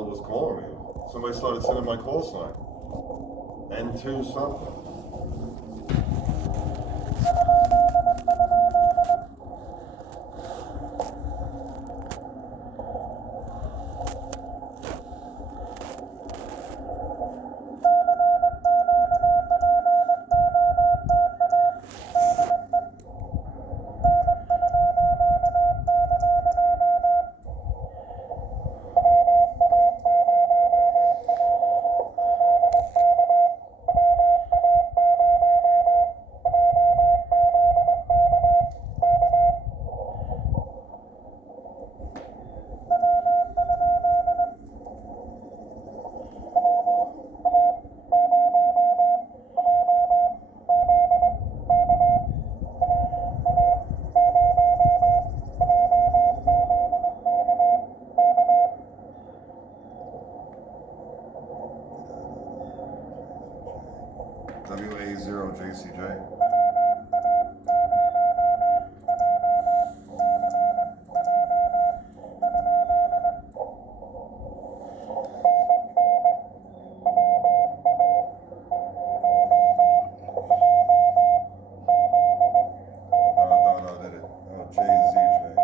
hell was calling me. Somebody started sending my call sign. N2 something. WA0JCJ. No, did it? Oh, JZJ.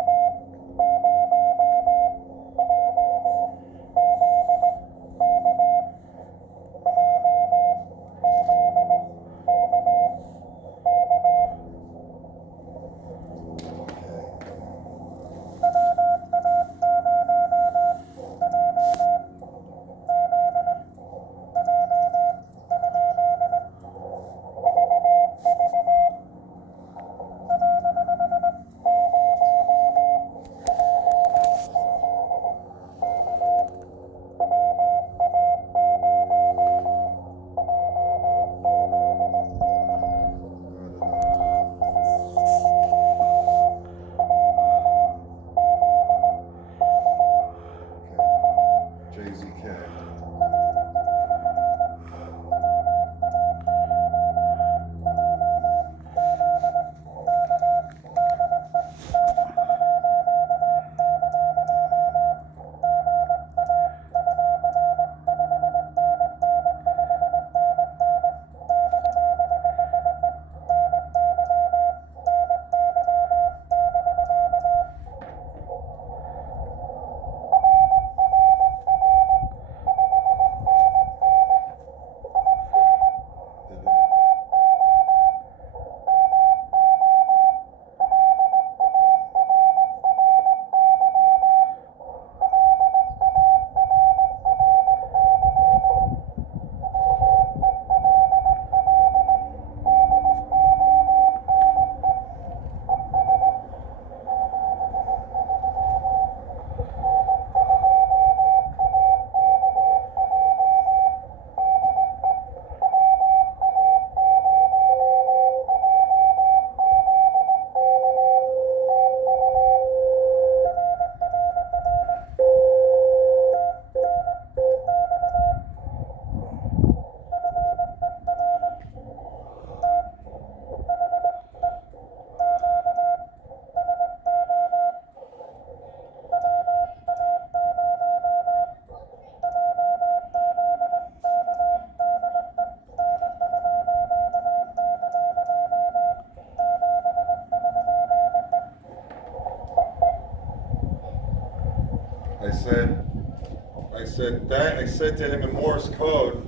I said to him in Morse code,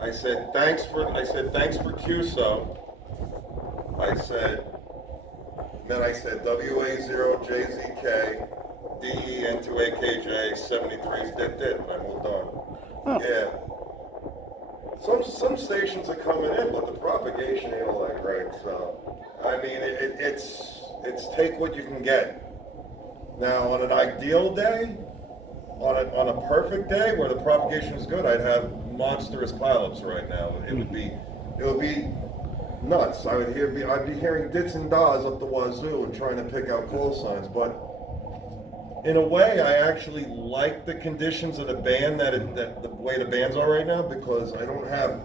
I said thanks for QSO. Then I said WA0JZK DEN2AKJ 73's dit, and I moved on. Oh. Yeah. Some stations are coming in, but the propagation ain't all that great. So, I mean, it's take what you can get. Now, on an ideal day, on a perfect day where the propagation is good, I'd have monstrous pileups right now. It would be nuts. I'd be hearing dits and dahs up the wazoo and trying to pick out call signs. But in a way, I actually like the conditions of the band that the way the bands are right now, because I don't have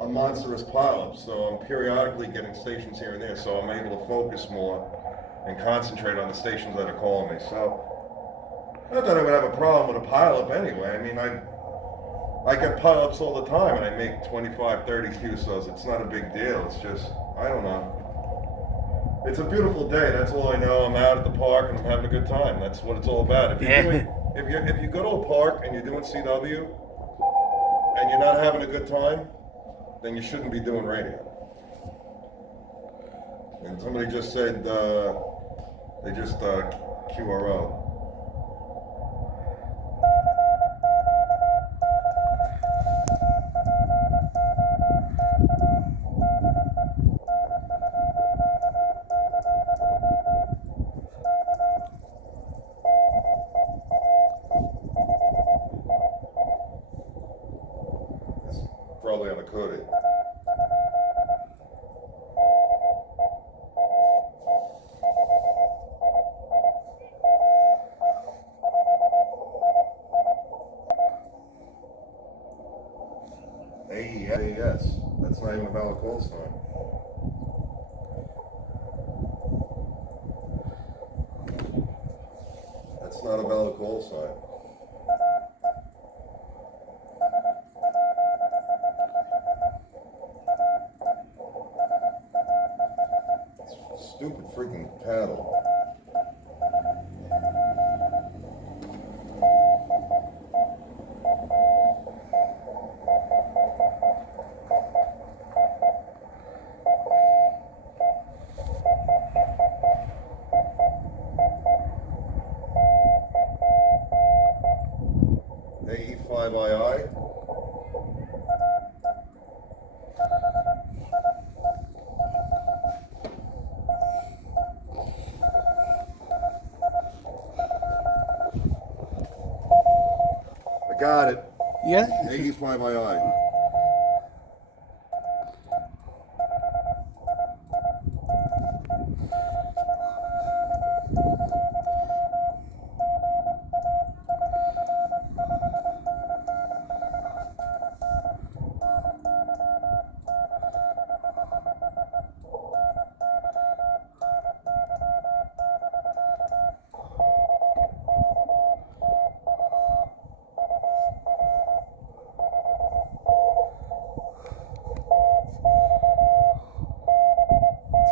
a monstrous pileup. So I'm periodically getting stations here and there, so I'm able to focus more and concentrate on the stations that are calling me. So Not that I would have a problem with a pileup anyway. I mean, I get pileups all the time, and I make 25, 30 QSOs. It's not a big deal. It's just, I don't know. It's a beautiful day. That's all I know. I'm out at the park and I'm having a good time. That's what it's all about. If you go to a park and you're doing CW and you're not having a good time, then you shouldn't be doing radio. And somebody just said they just QRO. Probably on the Cody. AES. That's not even a valid call sign. That's not a valid call sign. Stupid freaking paddle. AE5II. Got it. Yeah. AE5II.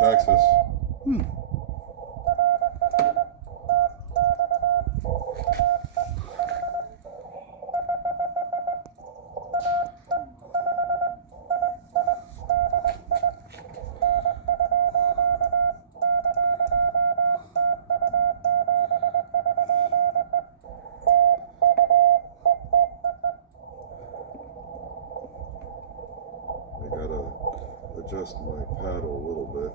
Texas. I gotta adjust my paddle a little bit.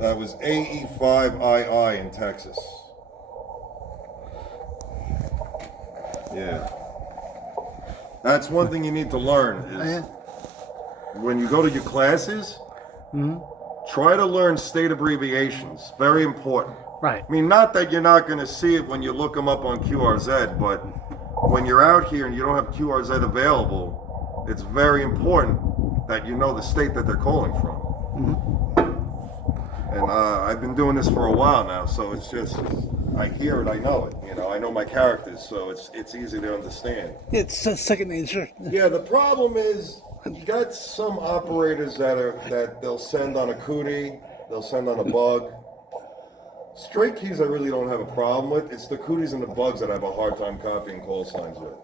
That was AE5II in Texas. Yeah. That's one thing you need to learn is when you go to your classes, try to learn state abbreviations. Very important. Right. I mean, not that you're not going to see it when you look them up on QRZ, but when you're out here and you don't have QRZ available, it's very important that you know the state that they're calling from. And I've been doing this for a while now, so it's just, I hear it, I know it. You know, I know my characters, so it's easy to understand. It's second nature. Yeah, the problem is you got some operators that they'll send on a cootie, they'll send on a bug. Straight keys I really don't have a problem with. It's the cooties and the bugs that I have a hard time copying call signs with.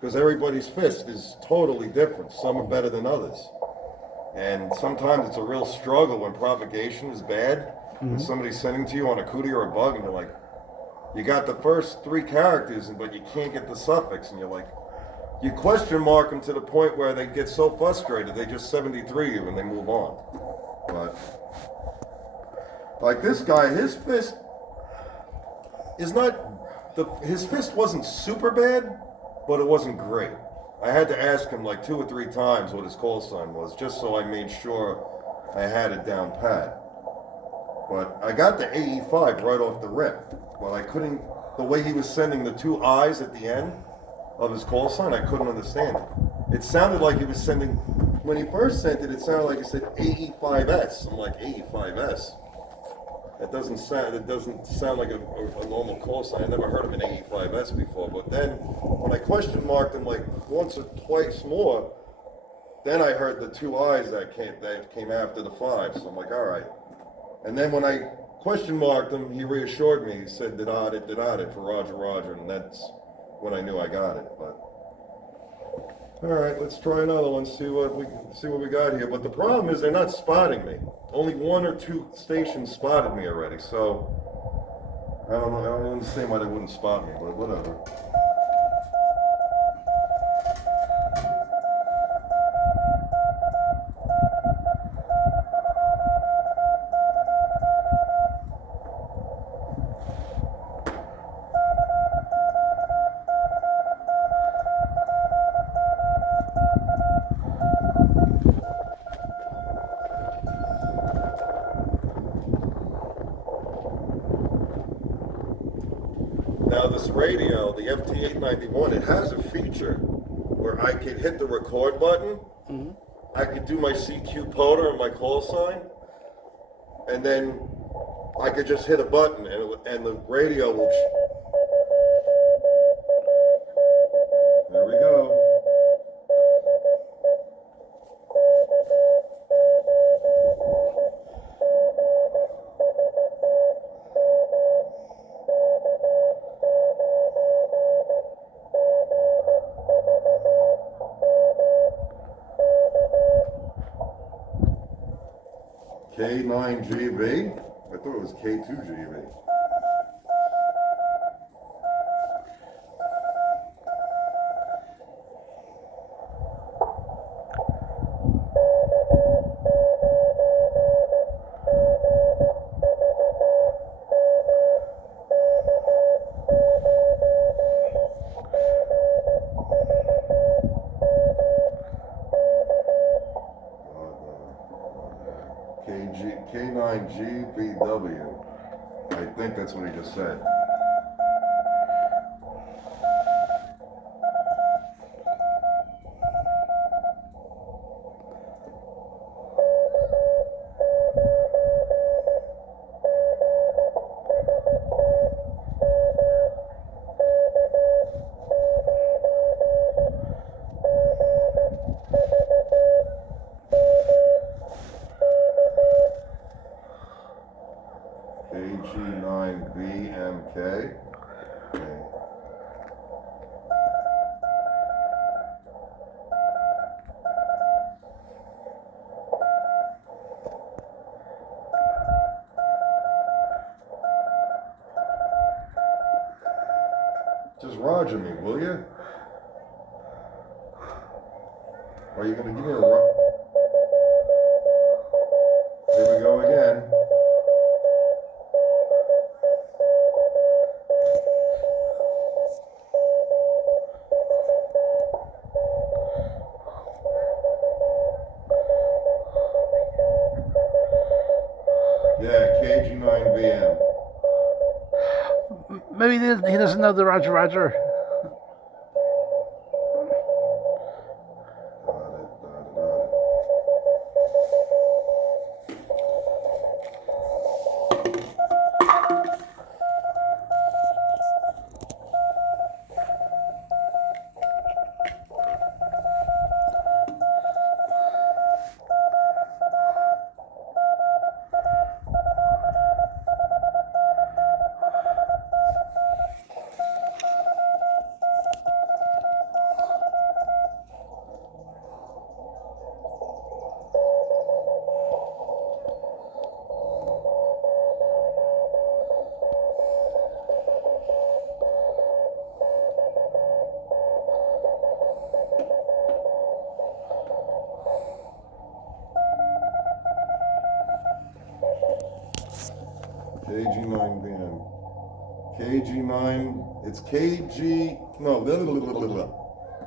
Because everybody's fist is totally different. Some are better than others. And sometimes it's a real struggle when propagation is bad. And somebody's sending to you on a cootie or a bug, and you're like, you got the first 3 characters, but you can't get the suffix, and you're like, you question mark them to the point where they get so frustrated, they just 73 you and they move on. But like this guy, his fist is not, his fist wasn't super bad, but it wasn't great. I had to ask him like 2 or 3 times what his call sign was, just so I made sure I had it down pat. But I got the AE5 right off the rip, but I couldn't, the way he was sending the 2 I's at the end, of his call sign, I couldn't understand it. It sounded like he was sending, when he first sent it, it sounded like he said AE5S. I'm like, AE5S? It doesn't sound like a normal call sign. I never heard of an AE5S before. But then when I question marked him like once or twice more, then I heard the two I's that came after the 5. So I'm like, all right. And then when I question marked him, he reassured me. He said, did it for Roger, Roger. And that's when I knew I got it. But all right, let's try another one, see what we got here. But the problem is they're not spotting me. Only 1 or 2 stations spotted me already, so I don't know. I don't understand why they wouldn't spot me, but whatever. Now this radio, the FT891, it has a feature where I could hit the record button. Mm-hmm. I could do my CQ POTA and my call sign, and then I could just hit a button and the radio will. There we go. K9GB? I thought it was K2GB. K9GBW. I think that's what he just said. KG9BMK. Okay. Just Roger me, will you? Are you going to give me a Here we go again. Yeah, KG9VM. Maybe he doesn't know the Roger Roger. KG9VM. KG9, it's KG, no,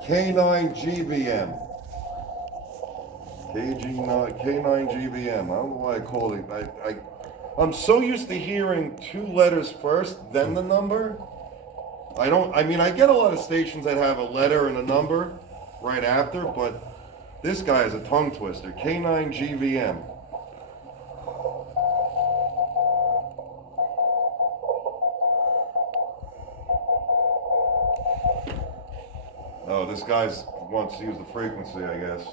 K9GVM. K9GVM. I don't know why I called it. I'm so used to hearing 2 letters first, then the number. I mean, I get a lot of stations that have a letter and a number right after, but this guy is a tongue twister. K9GVM. Oh, this guy's wants to use the frequency, I guess.